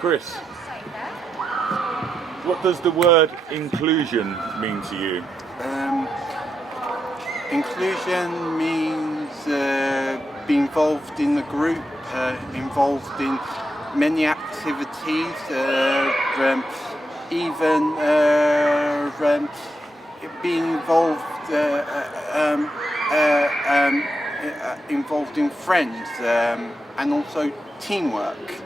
Chris, what does the word inclusion mean to you? Inclusion means being involved in a group, involved in many activities, even being involved in friends, and also teamwork.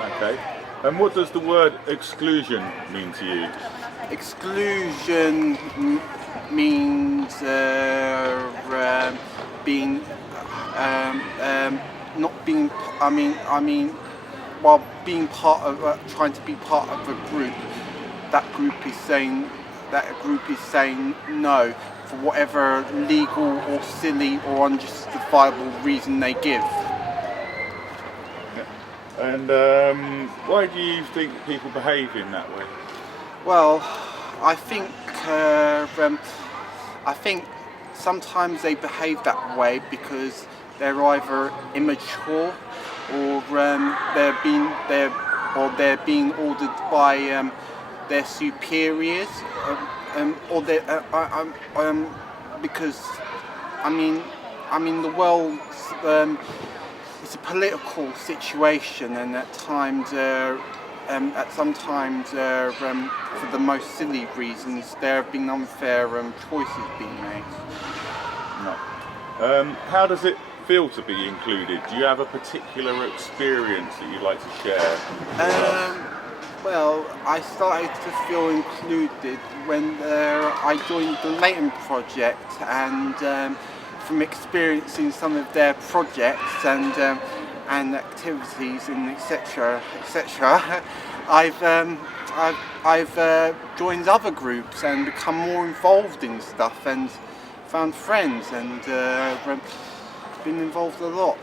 Okay. And what does the word exclusion mean to you? Exclusion means being not being. While being part of, trying to be part of a group, that group is saying no for whatever legal or silly or unjustifiable reason they give. And why do you think people behave in that way? Well, I think sometimes they behave that way because they're either immature or they're being ordered by their superiors, or they because the world. It's a political situation, and at sometimes, for the most silly reasons, there have been unfair choices being made. No. How does it feel to be included? Do you have a particular experience that you'd like to share? Well, I started to feel included when I joined the Leighton project, and from experiencing some of their projects and activities and etc. I've joined other groups and become more involved in stuff and found friends and been involved a lot.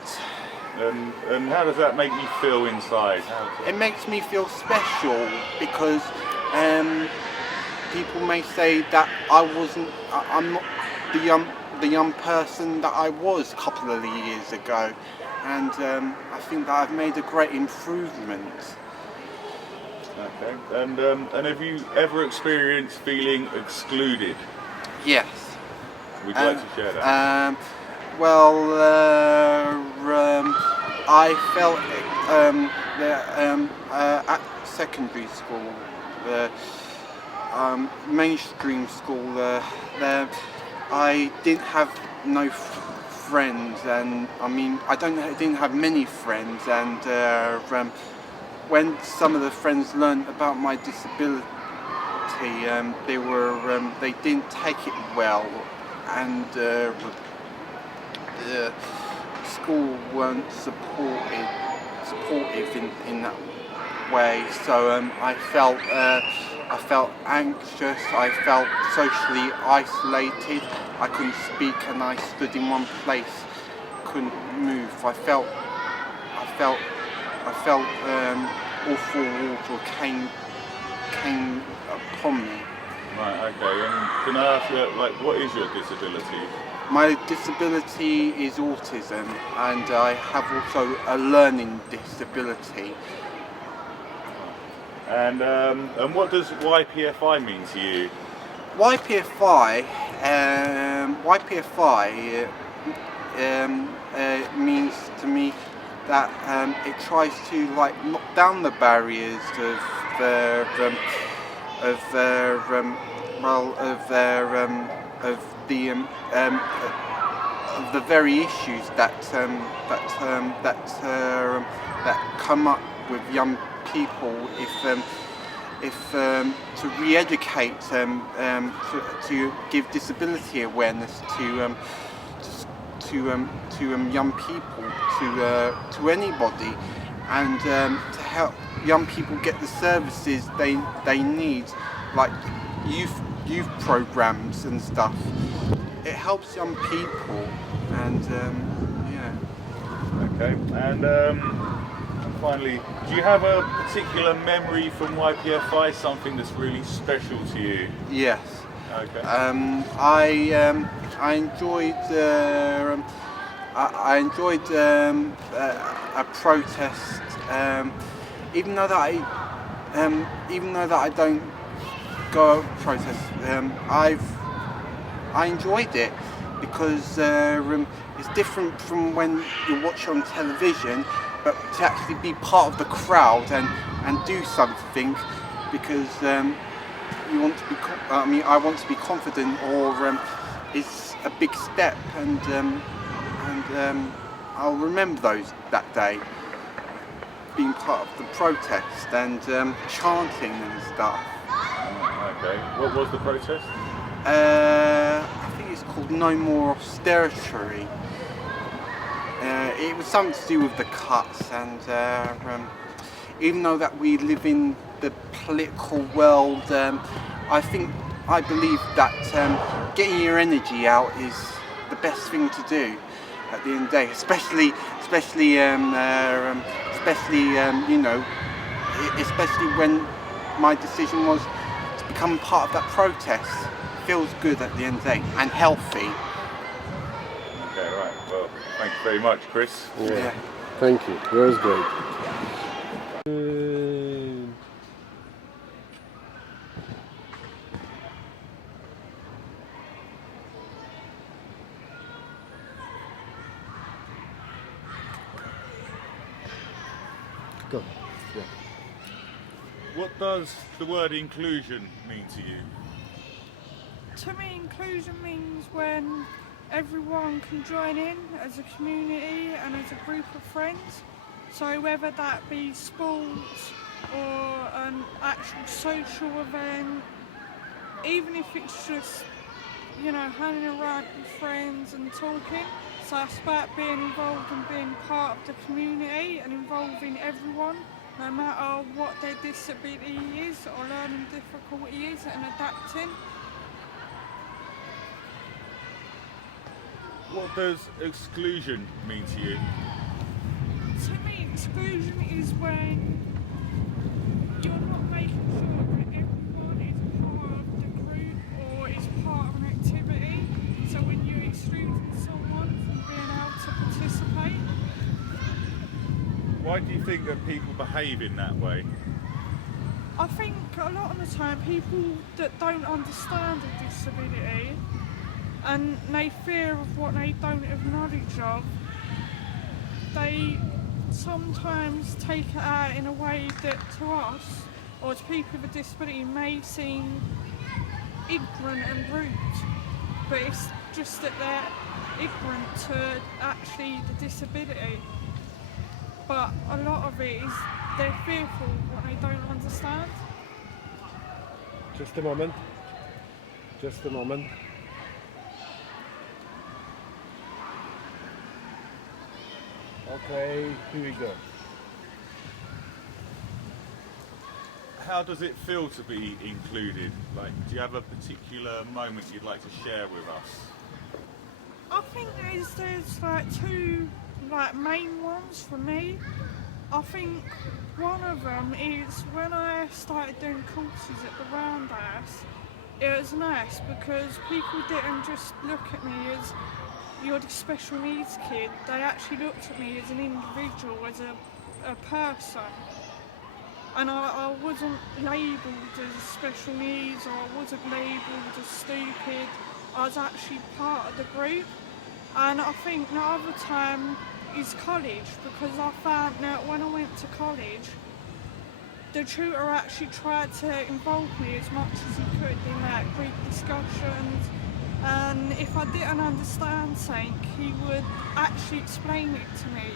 And how does that make you feel inside? It makes me feel special because people may say that I'm not the young person that I was a couple of years ago, and I think that I've made a great improvement. Okay. And have you ever experienced feeling excluded? Yes. Would you like to share that? I felt at secondary school, mainstream school, I didn't have no friends, and I didn't have many friends, and when some of the friends learned about my disability, they didn't take it well, and school weren't supportive in that way. So I felt anxious. I felt socially isolated. I couldn't speak, and I stood in one place, couldn't move. I felt awful came upon me. Right. Okay. And can I ask you, what is your disability? My disability is autism, and I have also a learning disability. And what does YPFI mean to you? YPFI means to me that it tries to knock down the barriers of the very issues that come up with young people if to re-educate to give disability awareness to young people, to anybody, and to help young people get the services they need, like youth programs and stuff. It helps young people, and yeah. Okay. And finally, do you have a particular memory from YPFI, something that's really special to you? Yes. Okay. I enjoyed a protest even though that I don't go protest, I enjoyed it because it's different from when you watch on television, but to actually be part of the crowd and do something because you want to be. I want to be confident, or it's a big step, and I'll remember that day, being part of the protest and chanting and stuff. Okay. What was the protest? I think it's called No More Austerity. It was something to do with the cuts, and even though that we live in the political world, I believe that getting your energy out is the best thing to do at the end of the day, especially when my decision was to become part of that protest. Feels good at the end of the day and healthy. Okay, right. Well, thank you very much, Chris. Yeah. Thank you. That was great. Go. Yeah. What does the word inclusion mean to you? To me, inclusion means when everyone can join in as a community and as a group of friends. So whether that be sports or an actual social event, even if it's just, hanging around with friends and talking. So it's about being involved and being part of the community and involving everyone, no matter what their disability is or learning difficulty is, and adapting. What does exclusion mean to you? To me, exclusion is when you're not making sure that everyone is part of the group or is part of an activity. So when you're excluding someone from being able to participate. Why do you think that people behave in that way? I think a lot of the time people that don't understand a disability and they fear of what they don't have knowledge of, they sometimes take it out in a way that to us, or to people with a disability, may seem ignorant and rude. But it's just that they're ignorant to actually the disability. But a lot of it is they're fearful of what they don't understand. Just a moment. Just a moment. Okay, here we go. How does it feel to be included? Like, do you have a particular moment you'd like to share with us? I think there's like two main ones for me. I think one of them is when I started doing courses at the Roundhouse. It was nice because people didn't just look at me as you're the special needs kid. They actually looked at me as an individual, as a person. And I wasn't labelled as special needs, or I wasn't labelled as stupid. I was actually part of the group. And I think the other time is college, because I found that when I went to college, the tutor actually tried to involve me as much as he could in group discussions. And if I didn't understand something, he would actually explain it to me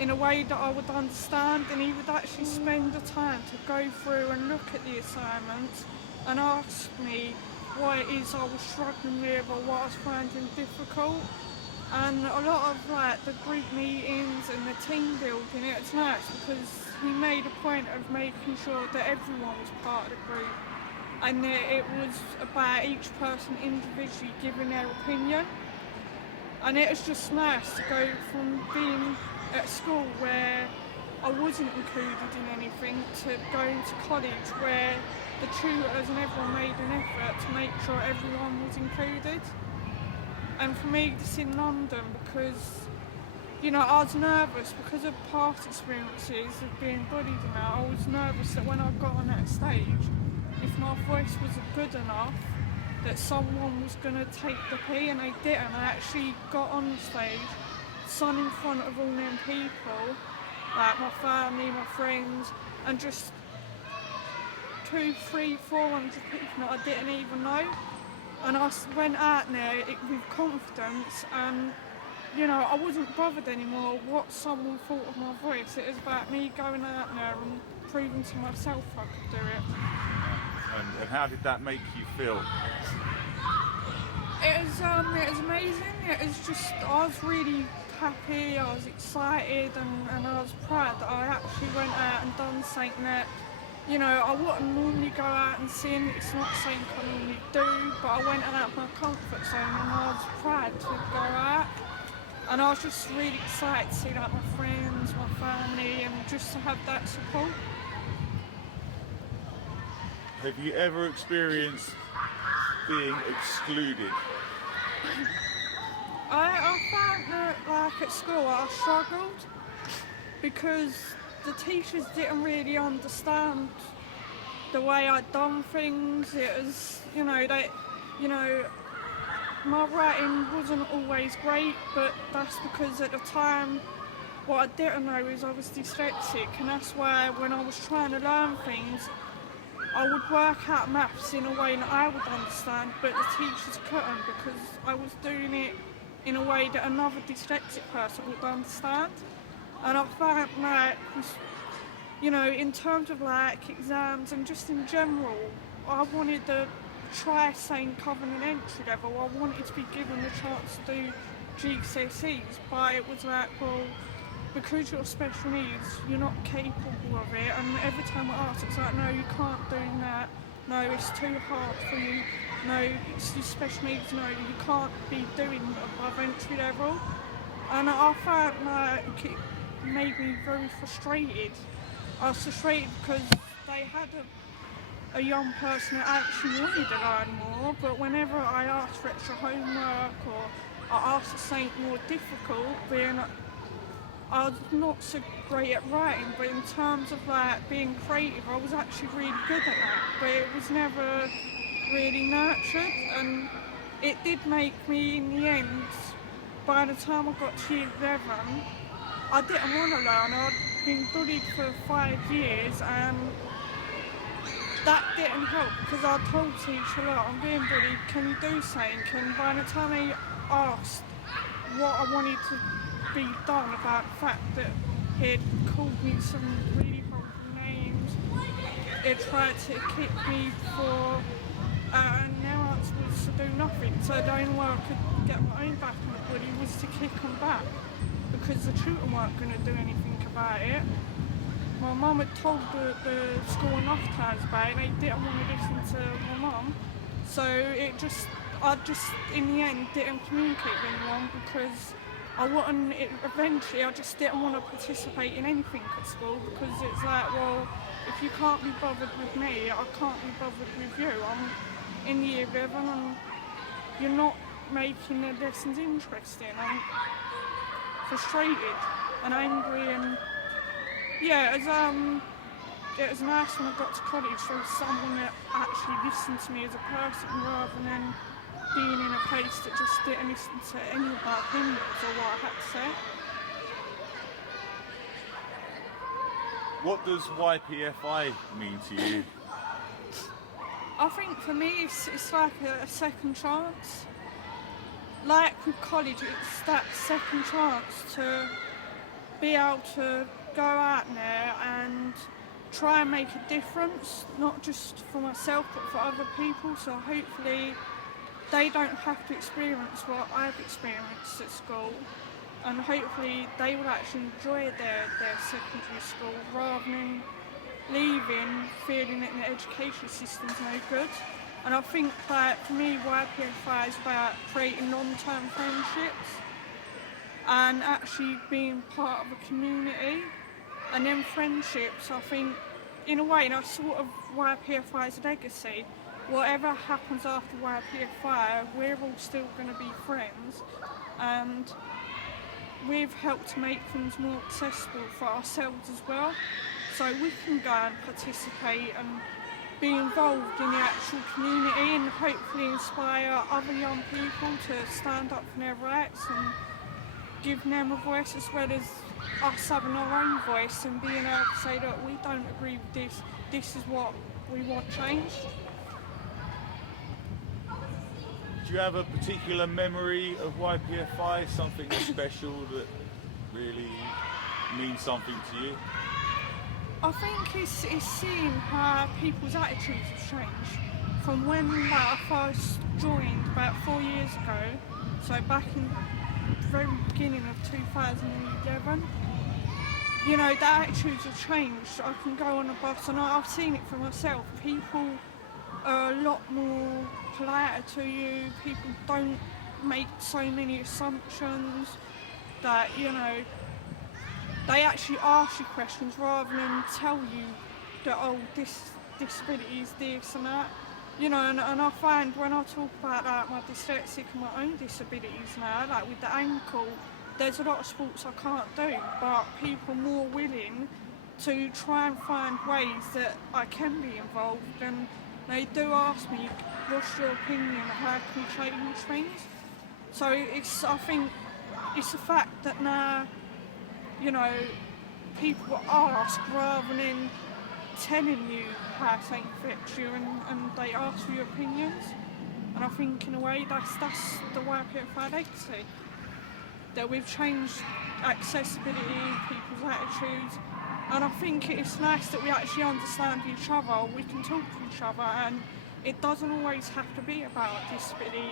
in a way that I would understand, and he would actually spend the time to go through and look at the assignments and ask me what it is I was struggling with or what I was finding difficult. And a lot of the group meetings and the team building, it's nice because he made a point of making sure that everyone was part of the group, and that it was about each person individually giving their opinion. And it was just nice to go from being at school where I wasn't included in anything to going to college where the tutors and everyone made an effort to make sure everyone was included. And for me, this in London, because you know, I was nervous because of past experiences of being bullied and that. I was nervous that when I got on that stage, if my voice wasn't good enough, that someone was going to take the pee, and they didn't. I actually got on the stage, sung in front of all them people, like my family, my friends, and just 200, 300, 400 people that I didn't even know. And I went out there with confidence, and you know, I wasn't bothered anymore what someone thought of my voice. It was about me going out there and proving to myself I could do it. And how did that make you feel? It was amazing. It was just, I was really happy, I was excited, and I was proud that I actually went out and done something that, you know, I wouldn't normally go out and sing. It's not something I normally do, but I went out of my comfort zone, and I was proud to go out. And I was just really excited to see like my friends, my family, and just to have that support. Have you ever experienced being excluded? I found that like at school I struggled because the teachers didn't really understand the way I'd done things. It was, you know, my writing wasn't always great, but that's because at the time what I didn't know is I was dyslexic, and that's why when I was trying to learn things, I would work out maths in a way that I would understand, but the teachers couldn't, because I was doing it in a way that another dyslexic person would understand. And I found that, you know, in terms of like exams and just in general, I wanted to try saying Covenant entry level. I wanted to be given the chance to do GCSEs, but it was like, well, because you're special needs, you're not capable of it. And every time I asked, it's like, no, you can't do that. No, it's too hard for you. No, it's your special needs. No, you can't be doing above entry level. And I found like it made me very frustrated. I was frustrated because they had a young person that actually wanted to learn more, but whenever I asked for extra homework or I asked for something more difficult, then I was not so great at writing, but in terms of like being creative, I was actually really good at that, but it was never really nurtured, and it did make me, in the end, by the time I got to year 11, I didn't want to learn. I'd been bullied for 5 years, and that didn't help, because I told the teacher, look, I'm being bullied, can you do something? And by the time they asked what I wanted to be done about the fact that he'd called me some really horrible names, he'd tried to kick me before, and their answer was to do nothing. So the only way I could get my own back on the bully was to kick them back, because the tutor weren't going to do anything about it. My mum had told the school enough times about it, they didn't want to listen to my mum. So I just, in the end, didn't communicate with anyone, because eventually I just didn't want to participate in anything at school, because it's like, well, if you can't be bothered with me, I can't be bothered with you. I'm in year 11 and you're not making the lessons interesting. I'm frustrated and angry, and yeah, it was nice when I got to college. There was someone that actually listened to me as a person, rather than being in a place that just didn't listen to any of my opinions or what I had to say. What does YPFI mean to you? I think for me it's like a second chance. Like with college, it's that second chance to be able to go out there and try and make a difference, not just for myself but for other people, so hopefully they don't have to experience what I've experienced at school, and hopefully they will actually enjoy their secondary school rather than leaving feeling that the education system's no good. And I think that for me, YPFI is about creating long-term friendships and actually being part of a community. And then friendships, I think, in a way, that's sort of YPFI's legacy. Whatever happens after YPFI, we're all still going to be friends. And we've helped to make things more accessible for ourselves as well, so we can go and participate and be involved in the actual community and hopefully inspire other young people to stand up for their rights and give them a voice, as well as us having our own voice and being able to say that we don't agree with this, this is what we want changed. Do you have a particular memory of YPFI, something special that really means something to you? I think it's seeing how people's attitudes have changed from when I first joined about 4 years ago, so back in the very beginning of 2011. You know, the attitudes have changed. I can go on a bus and I've seen it for myself. People are a lot more politer to you, people don't make so many assumptions that, you know, they actually ask you questions rather than tell you that, oh, this disability is this and that. You know, and I find when I talk about like my dyslexic and my own disabilities now, like with the ankle, there's a lot of sports I can't do, but people are more willing to try and find ways that I can be involved, and they do ask me, what's your opinion, how can we change things? So I think it's a fact that now, you know, people ask rather than telling you how something affects you, and they ask for your opinions. And I think in a way that's the YPFI legacy. That we've changed accessibility, people's attitudes, and I think it's nice that we actually understand each other, we can talk to each other, and it doesn't always have to be about disability.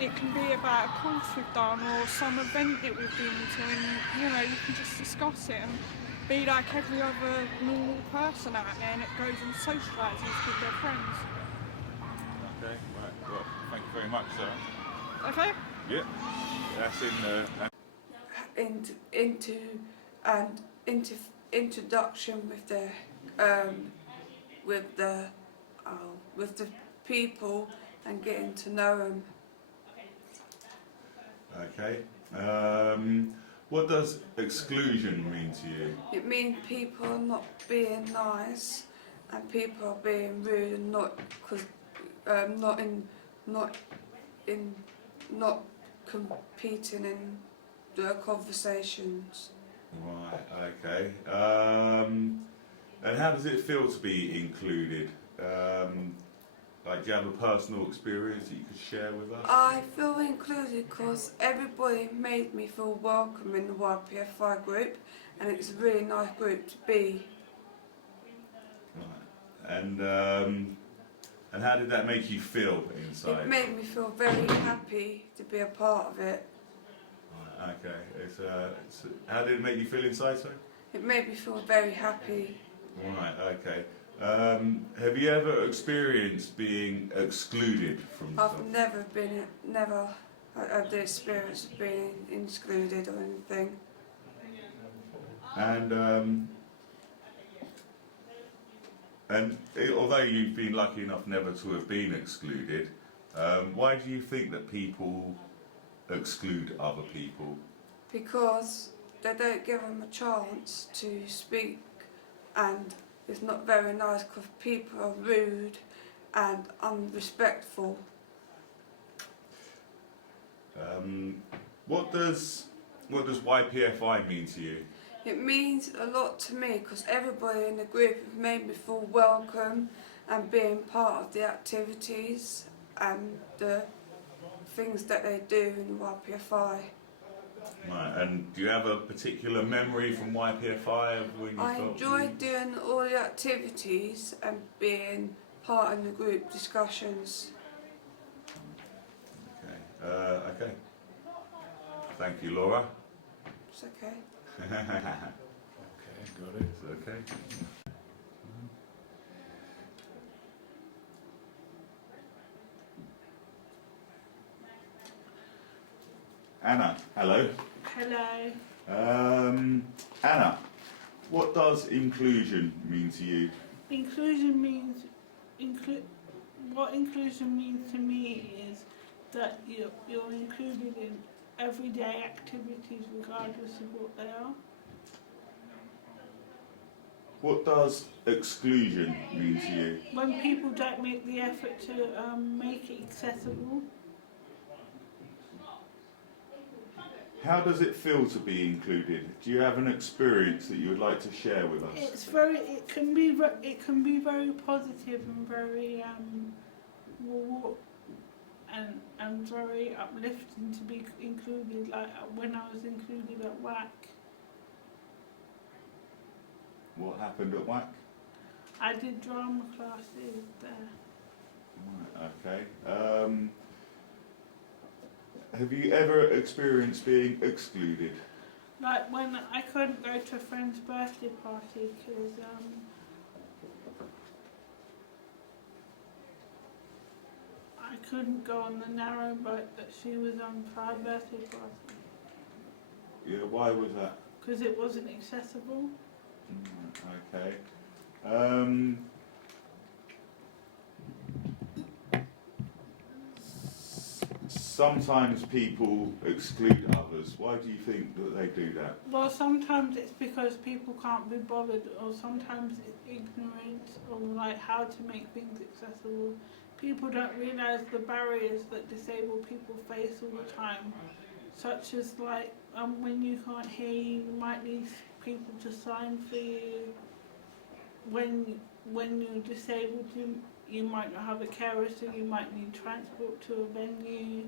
It can be about a course we've done or some event that we've been to, and you know, you can just discuss it and be like every other normal person out there and it goes and socialises with their friends. Okay, right. Well, thank you very much, sir. Okay? Yeah, that's in introduction with the people and getting to know them. Okay. What does exclusion mean to you? It means people are not being nice and people are being rude and not competing in the conversations. Right, okay. And how does it feel to be included? Like, do you have a personal experience that you could share with us? I feel included because everybody made me feel welcome in the YPFI group, and it's a really nice group to be. Right. And how did that make you feel inside? It made me feel very happy to be a part of it. Right, okay. How did it make you feel inside, sorry? It made me feel very happy. Right, okay. Have you ever experienced being excluded from I've stuff? never had the experience of being excluded or anything. And although you've been lucky enough never to have been excluded, why do you think that people exclude other people? Because they don't give them a chance to speak, and it's not very nice because people are rude and unrespectful. What does YPFI mean to you? It means a lot to me because everybody in the group has made me feel welcome and being part of the activities and the things that they do in YPFI. Right, and do you have a particular memory from YPFI of when you I felt enjoyed doing all the activities and being part in the group discussions. Okay. Okay. Thank you, Laura. It's okay. Okay, got it. It's okay. Anna, hello. Hello. Anna, what does inclusion mean to you? Inclusion means what inclusion means to me is that you're included everyday activities regardless of what they are. What does exclusion mean to you? When people don't make the effort to make it accessible, How does it feel to be included? Do you have an experience that you would like to share with us? it can be very positive and very and very uplifting to be included. Like when I was included at WAC, What happened at WAC? I did drama classes there. Right, okay. Have you ever experienced being excluded? Like when I couldn't go to a friend's birthday party because I couldn't go on the narrow boat that she was on for her birthday party Yeah, why was that? because it wasn't accessible. Right, okay. Sometimes people exclude others. Why do you think that they do that? Well, sometimes it's because people can't be bothered, or sometimes it's ignorance of like how to make things accessible. People don't realise the barriers that disabled people face all the time, such as like when you can't hear, you might need people to sign for you. When you're disabled, you might not have a carer, so you might need transport to a venue.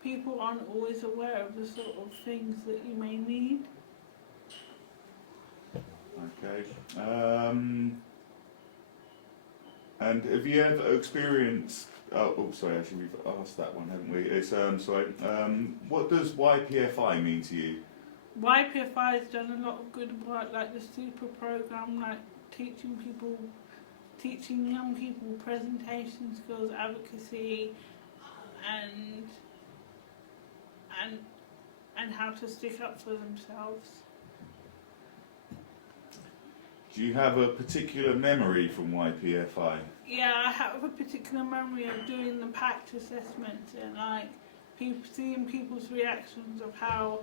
People aren't always aware of the sort of things that you may need. Okay. And have you ever experienced? Oh, sorry. Actually, we've asked that one, haven't we? It's sorry. What does YPFI mean to you? YPFI has done a lot of good work, like the super program, like teaching young people presentation skills, advocacy, and how to stick up for themselves. Do you have a particular memory from YPFI? Yeah, I have a particular memory of doing the PACT assessment and like seeing people's reactions of how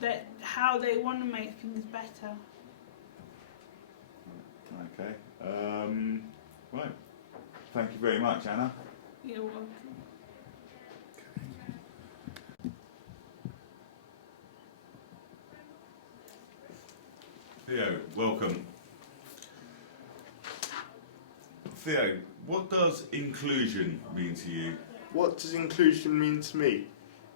they want to make things better. Okay. Right. Thank you very much, Anna. You're welcome. Theo, welcome. Theo, what does inclusion mean to you? What does inclusion mean to me?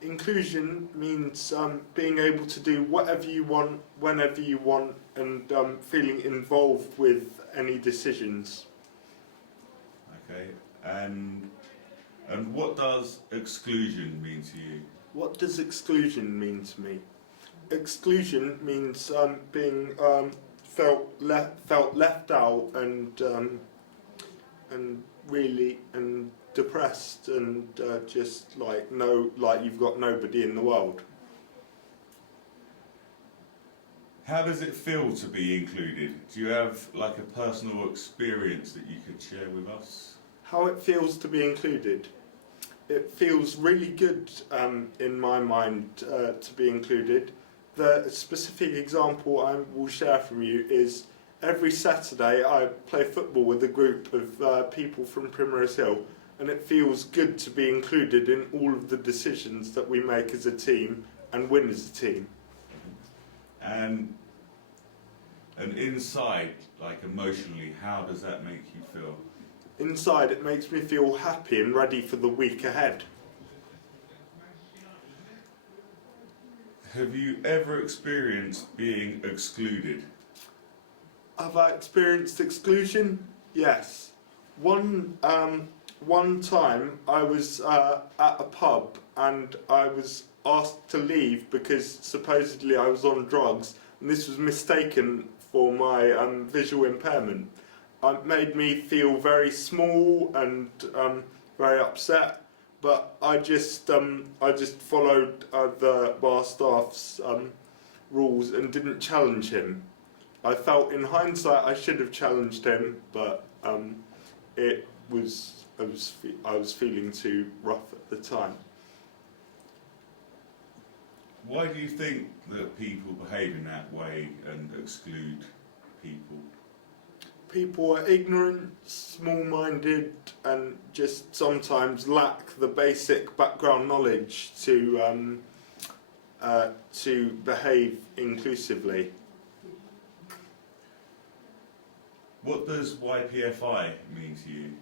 Inclusion means being able to do whatever you want, whenever you want, and feeling involved with any decisions. Okay. And what does exclusion mean to you? What does exclusion mean to me? Exclusion means being felt left out and really depressed and just like you've got nobody in the world. How does it feel to be included? Do you have like a personal experience that you could share with us? How it feels to be included? It feels really good in my mind to be included. The specific example I will share from you is every Saturday I play football with a group of people from Primrose Hill, and it feels good to be included in all of the decisions that we make as a team and win as a team. And inside, like emotionally, how does that make you feel? Inside, it makes me feel happy and ready for the week ahead. Have you ever experienced being excluded? Have I experienced exclusion? Yes. One time I was at a pub and I was asked to leave because supposedly I was on drugs, and this was mistaken for my visual impairment. It made me feel very small and very upset. But I just followed the bar staff's rules and didn't challenge him. I felt in hindsight I should have challenged him, but I was feeling too rough at the time. Why do you think that people behave in that way and exclude people? People are ignorant, small-minded, and just sometimes lack the basic background knowledge to behave inclusively. What does YPFI mean to you?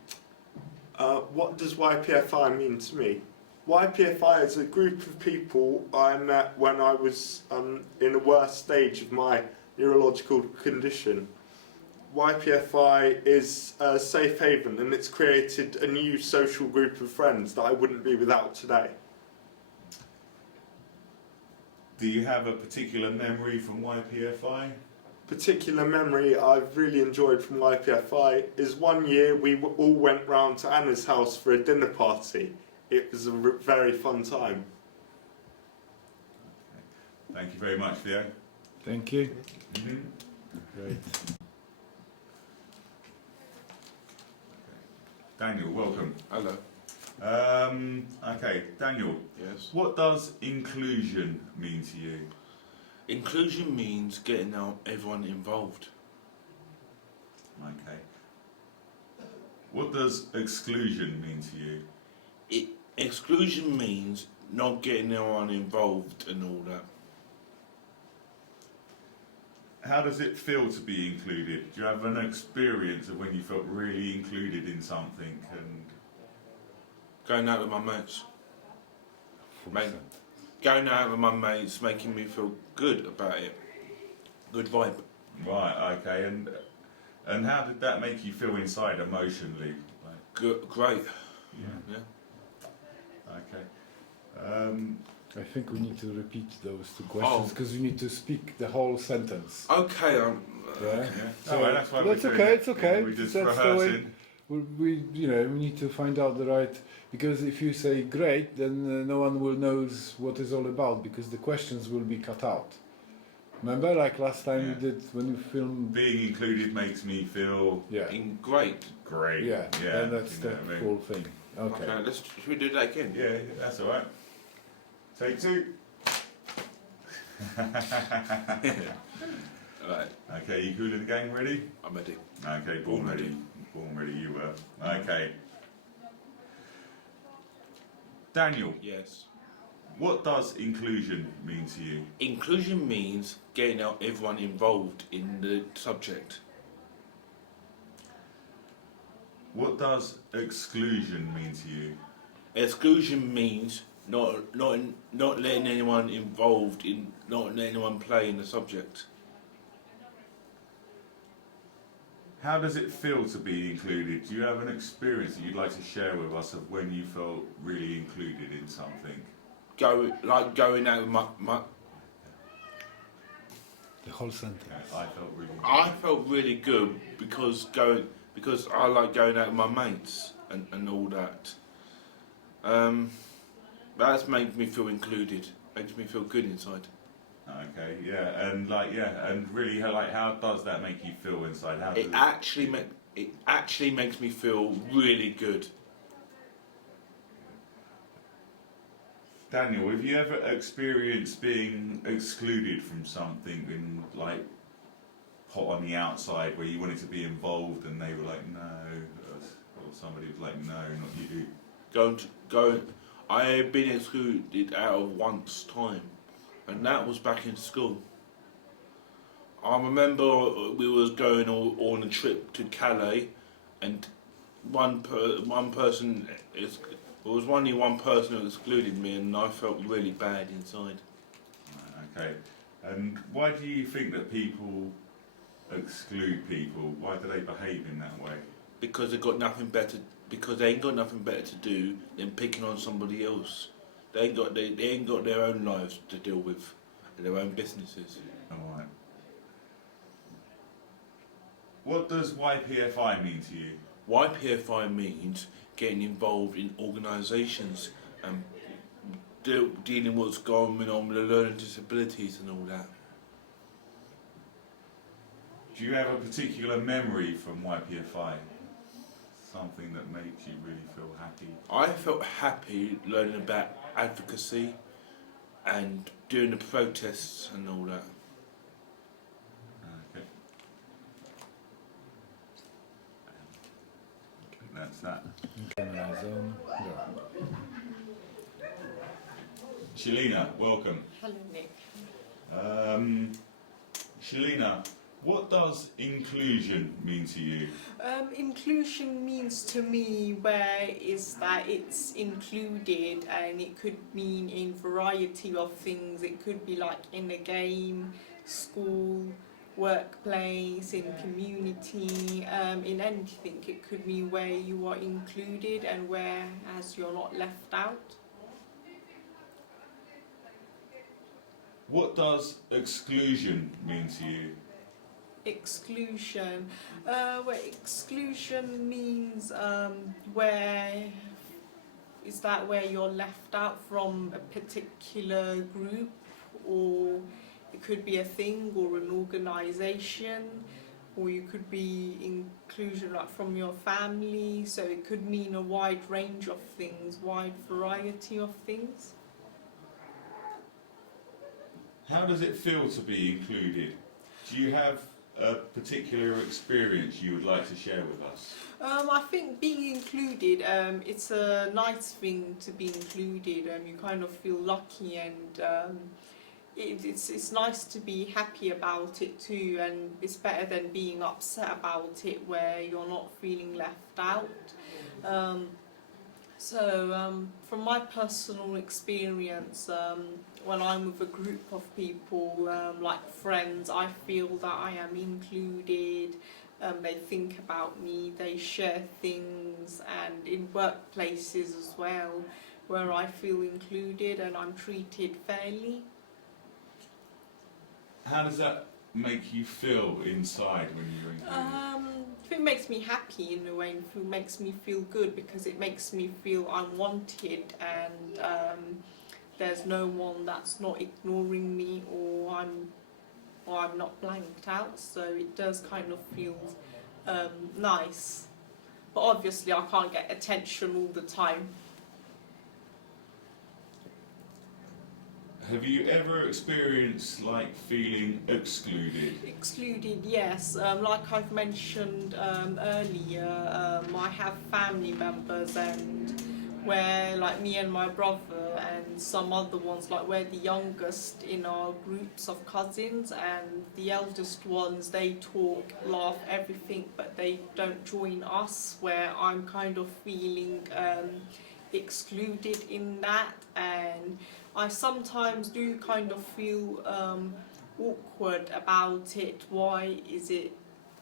What does YPFI mean to me? YPFI is a group of people I met when I was in the worst stage of my neurological condition. YPFI is a safe haven, and it's created a new social group of friends that I wouldn't be without today. Do you have a particular memory from YPFI? Particular memory I've really enjoyed from YPFI is one year we all went round to Anna's house for a dinner party. It was a very fun time. Thank you very much, Theo. Thank you. Mm-hmm. Great. Daniel, welcome. Hello. Okay, Daniel, Yes. what does inclusion mean to you? Inclusion means getting everyone involved. Okay. What does exclusion mean to you? Exclusion means not getting everyone involved and all that. How does it feel to be included? Do you have an experience of when you felt really included in something and Going out with my mates. Going out with my mates making me feel good about it. Good vibe. right, okay, and how did that make you feel inside emotionally? Like, Good, great. yeah. Yeah. Okay. I think we need to repeat those two questions because we need to speak the whole sentence. Okay. Yeah. Yeah. So Oh, that's why that's we're okay. doing It's okay. We're just That's the way. rehearsing. We we need to find out the right, because if you say great, then no one will knows what it's all about because the questions will be cut out. Remember, like last time Yeah. we did when we filmed. Being included makes me feel Yeah. Great. great. Yeah. Yeah. And that's you know the what I mean? whole thing. Okay. Should we do that again? Yeah, that's all right. Take two. Right. Okay, you cool in the game? Ready? I'm ready. Okay, born ready. Born ready, you were. Okay. Daniel, Yes. what does inclusion mean to you? Inclusion means getting everyone involved in the subject. What does exclusion mean to you? Exclusion means not letting anyone involved in, not letting anyone play in the subject. How does it feel to be included? Do you have an experience that you'd like to share with us of when you felt really included in something? Going out with my The whole sentence. I felt really. I felt really good because I like going out with my mates and all that. That's made me feel included. Makes me feel good inside. Okay, yeah, and really, how does that make you feel inside? How does It actually makes me feel really good. Daniel, have you ever experienced being excluded from something and like hot on the outside where you wanted to be involved and they were like no, or somebody was like no, not you? I have been excluded out of once time, and that was back in school. I remember we was going on a trip to Calais, and one person only one person who excluded me, and I felt really bad inside. Okay, and why do you think that people exclude people? Why do they behave in that way? Because they ain't got nothing better to do than picking on somebody else. They ain't got their own lives to deal with, and their own businesses. All right. What does YPFI mean to you? YPFI means getting involved in organisations and dealing with what's going on with the learning disabilities and all that. Do you have a particular memory from YPFI? Something that makes you really feel happy? I felt happy learning about advocacy and doing the protests and all that. Okay. That's that. Camera zone. Yeah. Shalina, welcome. Hello, Nick. Shalina, what does inclusion mean to you? Inclusion means to me where is that it's included, and it could mean in variety of things. It could be like in a game, school, workplace, in community, in anything. It could mean where you are included and where as you're not left out. What does exclusion mean to you? Exclusion. Well, exclusion means where is that where you're left out from a particular group, or it could be a thing or an organisation, or you could be inclusion like from your family. So it could mean a wide range of things, wide variety of things. How does it feel to be included? Do you have a particular experience you would like to share with us? I think being included, it's a nice thing to be included. You kind of feel lucky, and it's nice to be happy about it too, and it's better than being upset about it where you're not feeling left out. From my personal experience, when I'm with a group of people, like friends, I feel that I am included. They think about me, they share things, and in workplaces as well, where I feel included and I'm treated fairly. How does that make you feel inside when you're included? It makes me happy in a way, and it makes me feel good because it makes me feel I'm wanted, and there's no one that's not ignoring me, or I'm not blanked out. So it does kind of feel nice, but obviously I can't get attention all the time. Have you ever experienced like feeling excluded? Excluded, yes. Like I've mentioned earlier, I have family members, and where like me and my brother and some other ones, like we're the youngest in our groups of cousins, and the eldest ones, they talk, laugh, everything, but they don't join us, where I'm kind of feeling excluded in that. And I sometimes do kind of feel awkward about it. Why is it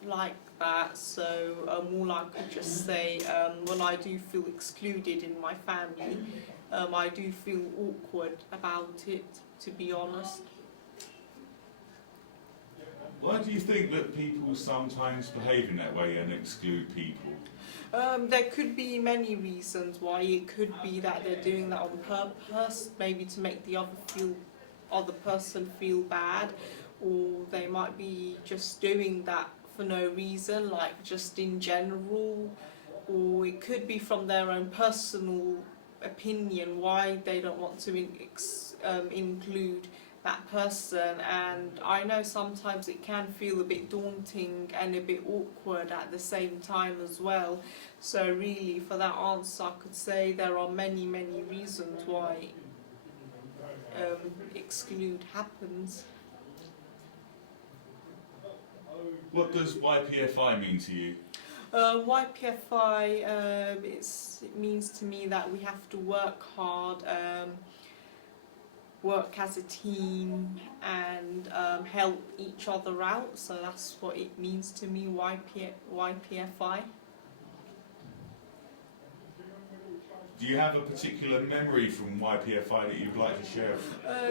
like that? So all I could just say, when I do feel excluded in my family, I do feel awkward about it, to be honest. Why do you think that people sometimes behave in that way and exclude people? There could be many reasons why. It could be that they're doing that on purpose, maybe to make the other person feel bad, or they might be just doing that for no reason, like just in general, or it could be from their own personal opinion why they don't want to include that person. And I know sometimes it can feel a bit daunting and a bit awkward at the same time as well. So really, for that answer, I could say there are many reasons why exclude happens. What does YPFI mean to you? YPFI, it means to me that we have to work hard, work as a team, and help each other out. So that's what it means to me, YPFI. Do you have a particular memory from YPFI that you'd like to share?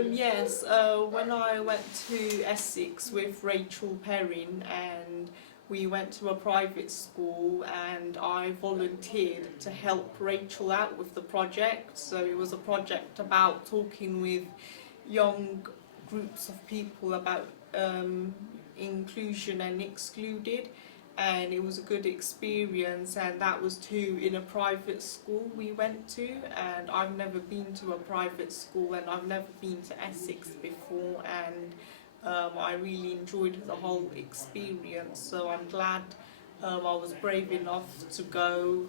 Yes, when I went to Essex with Rachel Perrin, and we went to a private school, and I volunteered to help Rachel out with the project. So it was a project about talking with young groups of people about inclusion and excluded. and it was a good experience, and that was too in a private school we went to, and I've never been to a private school, and I've never been to Essex before, and I really enjoyed the whole experience, so I'm glad I was brave enough to go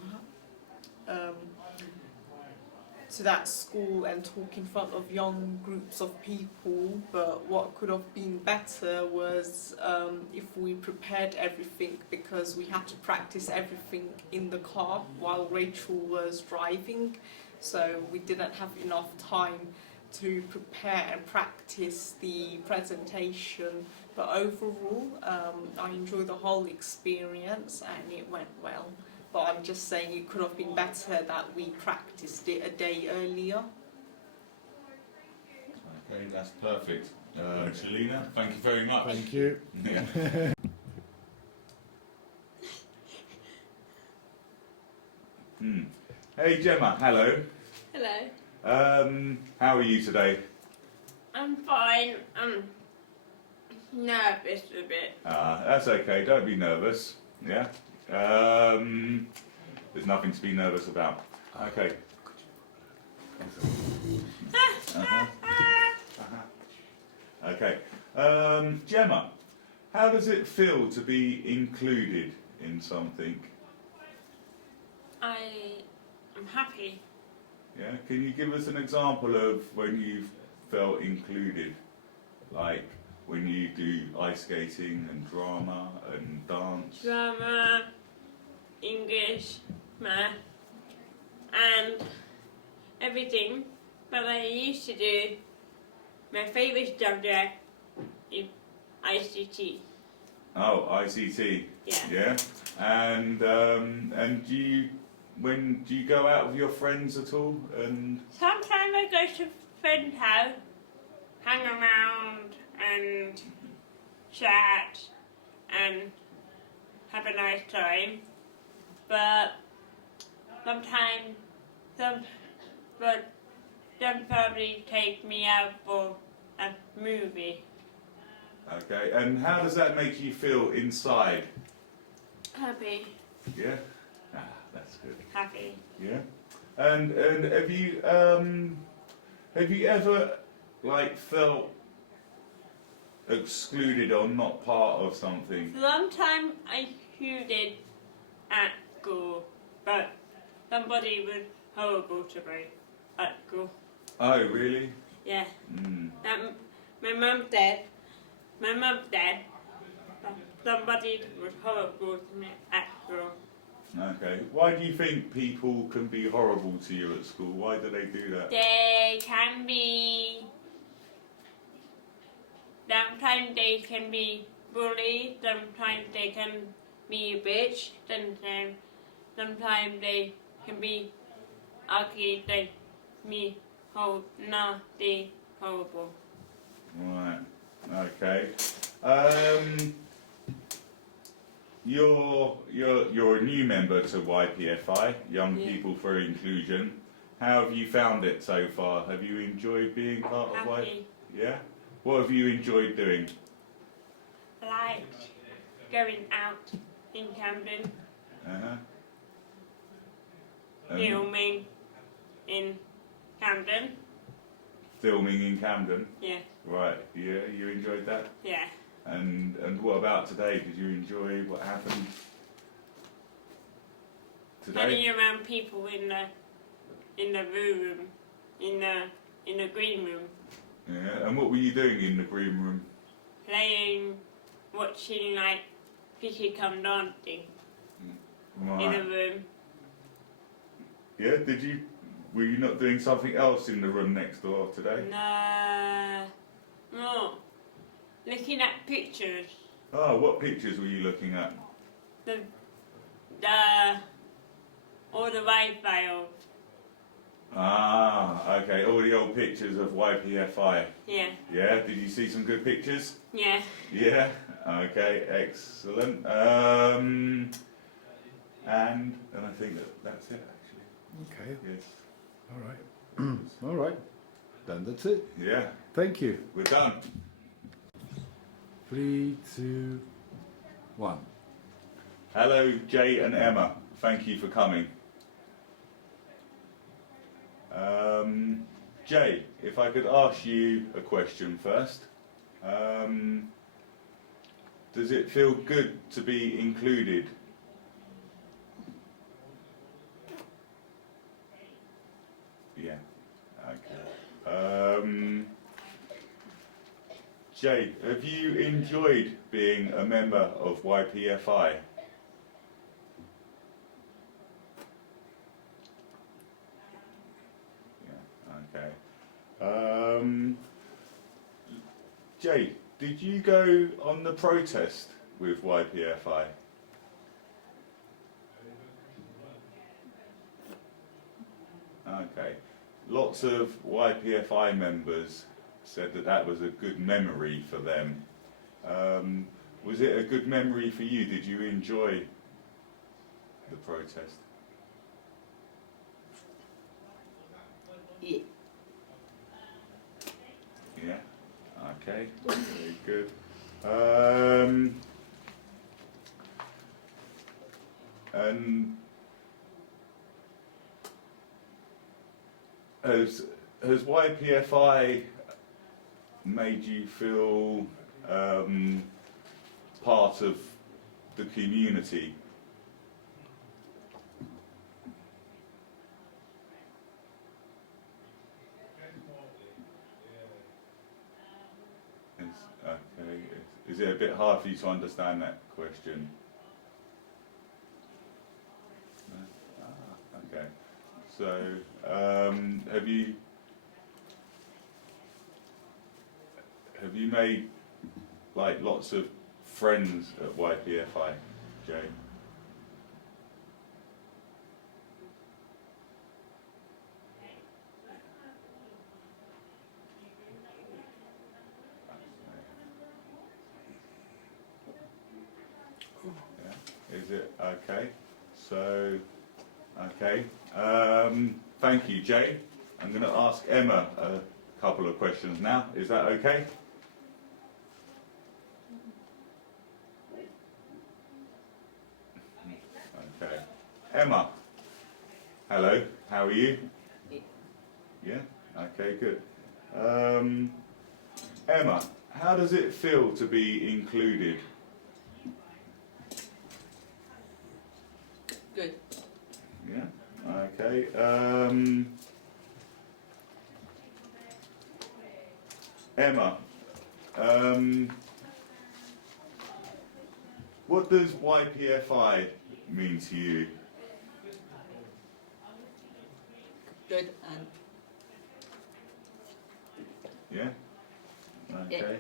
to that school and talk in front of young groups of people. But what could have been better was if we prepared everything, because we had to practice everything in the car while Rachel was driving, so we didn't have enough time to prepare and practice the presentation. But overall, I enjoyed the whole experience and it went well. But I'm just saying it could have been better that we practiced it a day earlier. Okay, that's perfect. Shalina, thank you very much. Thank you. Yeah. Hey Gemma, hello. Hello. How are you today? I'm fine. I'm nervous a bit. That's okay, don't be nervous. Yeah? There's nothing to be nervous about. Okay. Okay. Gemma, how does it feel to be included in something? I'm happy. Yeah? Can you give us an example of when you've felt included? Like when you do ice skating and drama and dance? Drama, English, math, and everything. But I used to do my favourite subject is ICT. Oh, ICT. Yeah. Yeah. And do you go out with your friends at all? And Sometimes I go to friend's house, hang around and chat and have a nice time. But sometimes some probably take me out for a movie. okay. And how does that make you feel inside? Happy. Yeah. Ah, that's good. Happy. Yeah. And have you ever like felt excluded or not part of something? Sometimes I excluded at school, but somebody was horrible to me at school. Oh, really? Yeah. Mm. My mum dead. But somebody was horrible to me at school. Okay. Why do you think people can be horrible to you at school? Why do they do that? They can be. Sometimes they can be bullied. Sometimes they can be a bitch. Sometimes they can be ugly. They me nasty, horrible. Right. Okay. You're a new member to YPFI, Young Yeah. People for Inclusion. How have you found it so far? Have you enjoyed being part of YPFI? Happy. Yeah. What have you enjoyed doing? Like going out in Camden, Uh-huh. filming in Camden. Filming in Camden. Yeah, Right. Yeah. You enjoyed that. yeah. And what about today? Did you enjoy what happened today? Hanging around people in the room, in the green room, Yeah. And what were you doing in the green room? playing, watching like Fishy Come Dancing in Right. the room. Yeah. Were you not doing something else in the room next door today? No, looking at pictures. Oh, what pictures were you looking at? All the WAV files. Ah, okay. All the old pictures of YPFI. Yeah, Yeah. Did you see some good pictures? yeah. Yeah. Okay. Excellent. And I think that's it actually. Okay. Yes. All right. All right. Then that's it. Yeah. Thank you. We're done. 3, 2, 1. Hello, Jay and Emma. Thank you for coming. Jay, if I could ask you a question first. Does it feel good to be included? Yeah. Okay. Jay, have you enjoyed being a member of YPFI? Yeah. Okay. Jay, did you go on the protest with YPFI? Okay. Lots of YPFI members said that that was a good memory for them. Was it a good memory for you? Did you enjoy the protest? Yeah. Yeah. Okay. Very good. And has YPFI made you feel part of the community? Okay. Is it a bit hard for you to understand that question? No? Ah, okay. So, have you made like lots of friends at YPFI, Jay? Yeah. Is it okay? So, okay. Thank you, Jay. I'm going to ask Emma a couple of questions now. Is that okay? Okay. Emma, hello. How are you? Yeah. Okay. Good. Emma, how does it feel to be included? Good. Yeah. Okay. Emma, what does YPFI mean to you? Good and Yeah. Okay.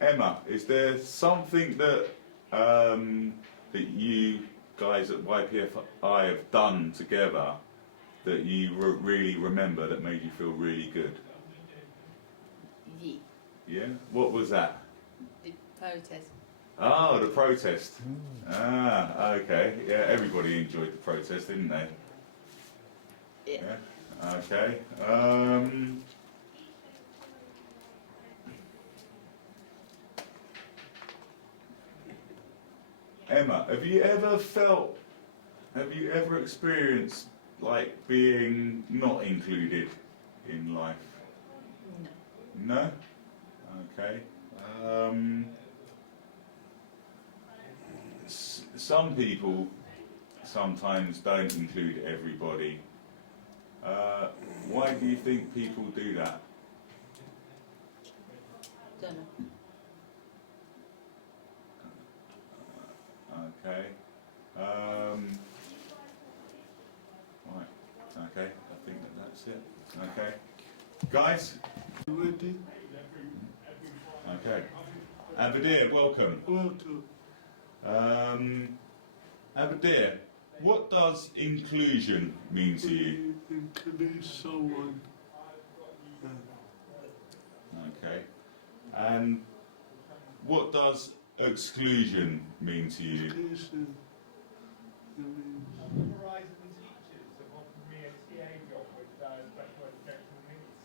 Emma, is there something that that you guys at YPFI have done together that you really remember that made you feel really good? yeah. Yeah. What was that? The protest. Oh, the protest. Ah, okay. Yeah, everybody enjoyed the protest, didn't they? Yeah. Yeah. Okay. Emma, have you ever experienced like being not included in life? No. No? Okay. Some people sometimes don't include everybody. Why do you think people do that? Don't know. Okay. Right. Okay. I think that's it. Okay. Guys? Ready? Okay. Abadir, welcome. Welcome. Abadir, what does inclusion mean to you? Include someone. Okay. And what does exclusion mean to you? Education.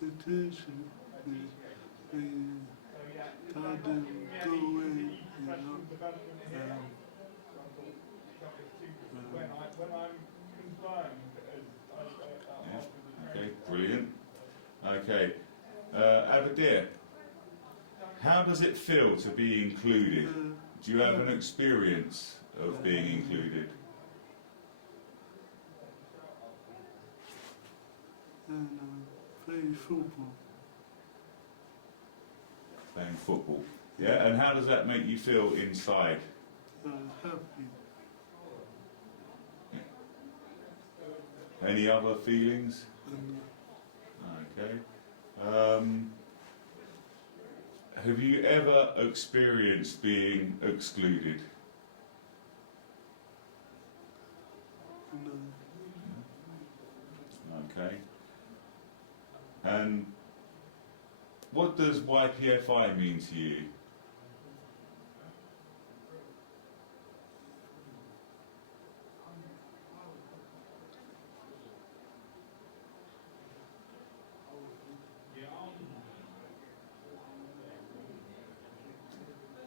Education. Tell them go away, idea. How does it feel to be included? Do you have an experience of being included? Play football. Playing football. Yeah, and how does that make you feel inside? Happy. Any other feelings? Okay. Have you ever experienced being excluded? No. Okay. And what does YPFI mean to you?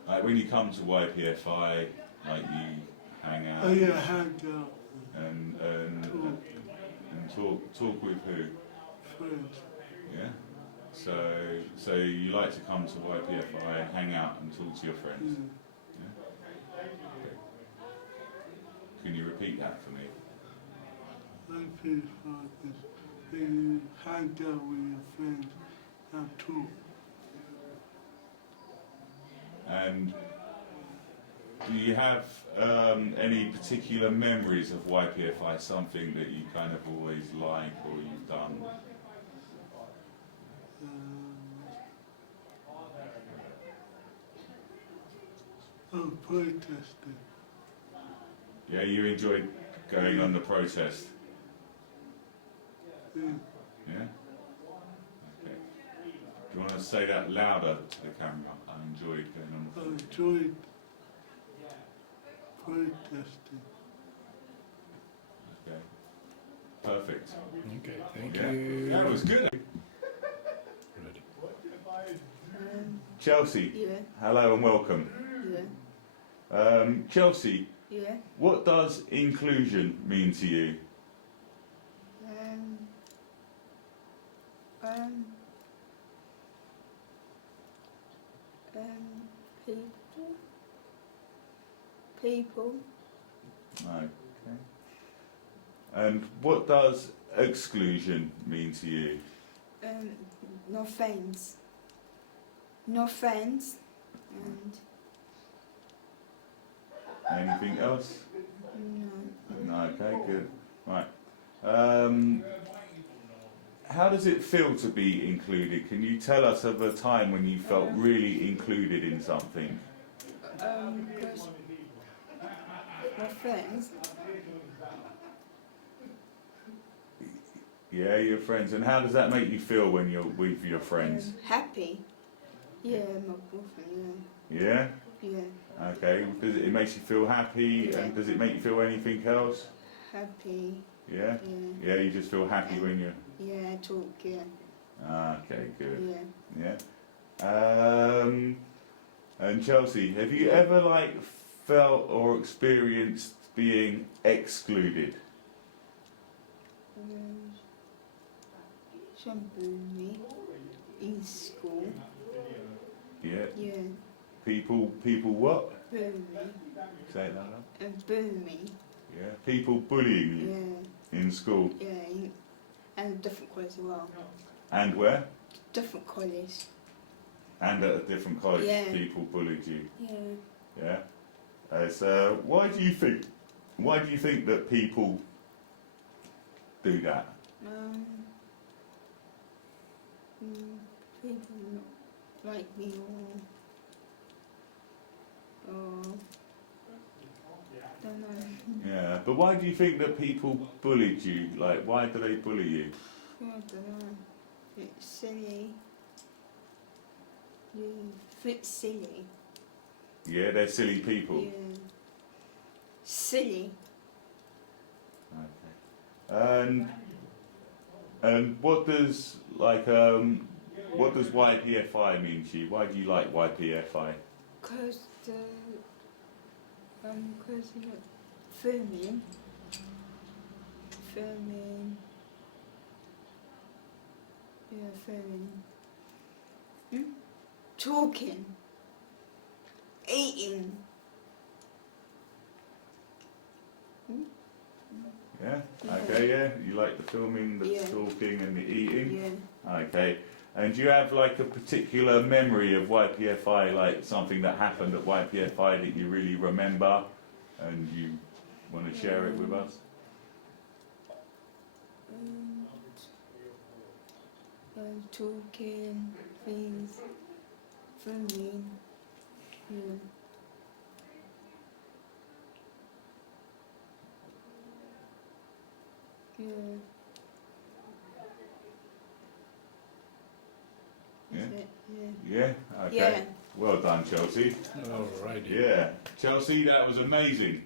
Like when you come to YPFI, like you hang out hang out. and talk with who? Friends. Yeah. So you like to come to YPFI and hang out and talk to your friends. Yeah. Okay. Can you repeat that for me? YPFI is when you hang out with your friends and talk. And do you have any particular memories of YPFI, something that you kind of always like or you've done? Protesting. Yeah, you enjoyed going on the protest? Yeah. Yeah? Okay. Do you want to say that louder to the camera? I enjoyed going on the protest. Enjoyed protesting. Okay. Perfect. Okay, thank Yeah. you. That was good. Ready. Chelsea, Yeah, hello and welcome. yeah, Chelsea, yeah. what does inclusion mean to you? Um, um, people. Okay. And what does exclusion mean to you? No friends. No friends. And Anything else? no. No, okay, good. Right. How does it feel to be included? Can you tell us of a time when you felt really included in something? Because my friends. Yeah, your friends. And how does that make you feel when you're with your friends? Happy. Yeah, my boyfriend. Yeah? Yeah, yeah. Okay. Does it makes you feel happy, Yeah. and does it make you feel anything else? Happy. Yeah? Yeah. Yeah, you just feel happy when you're... Yeah, talk. Yeah. Okay, good. Yeah. Yeah. And Chelsea, have you ever like felt or experienced being excluded? Some boo me in school. Yeah. Yeah, People what? boo me Say it louder. and boo me. Yeah. People bullying you Yeah, in school. yeah, and different college as well. And where? Different college. And at a different college, Yeah. people bullied you. Yeah. Yeah. So why do you think that people do that? People not like me or don't know. Yeah. But why do you think that people bullied you? Like, why do they bully you? I don't know. It's silly. Yeah, it's silly. Yeah, they're silly people. Yeah. Silly. Okay. And what does YPFI mean to you? Why do you like YPFI? Cause you know, filming. Yeah, filming. Talking. Eating. Yeah. Okay. Yeah. You like the filming, the Yeah. talking, and the eating. Yeah. Okay. And do you have like a particular memory of YPFI, like something that happened at YPFI that you really remember, and you want to share it with us? Talking, things, filming, yeah. Yeah. Yeah. That's it, yeah. Yeah. Okay. Yeah. Well done, Chelsea. Alrighty. Yeah, Chelsea, that was amazing.